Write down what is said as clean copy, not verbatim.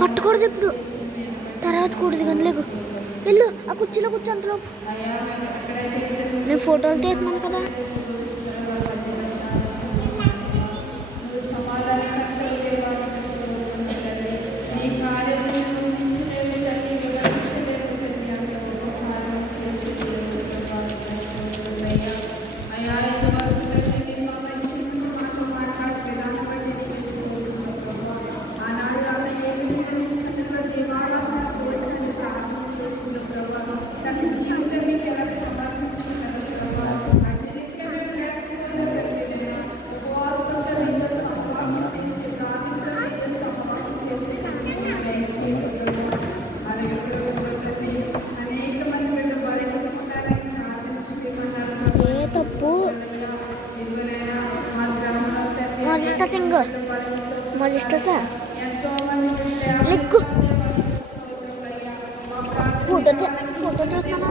కట్టకూడదు ఇప్పుడు, తర్వాత కూడదు కానీ లేకు వెళ్ళు ఆ కుర్చీలో కూర్చో అంతలో. నేను ఫోటోలు తీస్తున్నాను కదా. మరిస్తా ఫోటో తీస్తున్నా.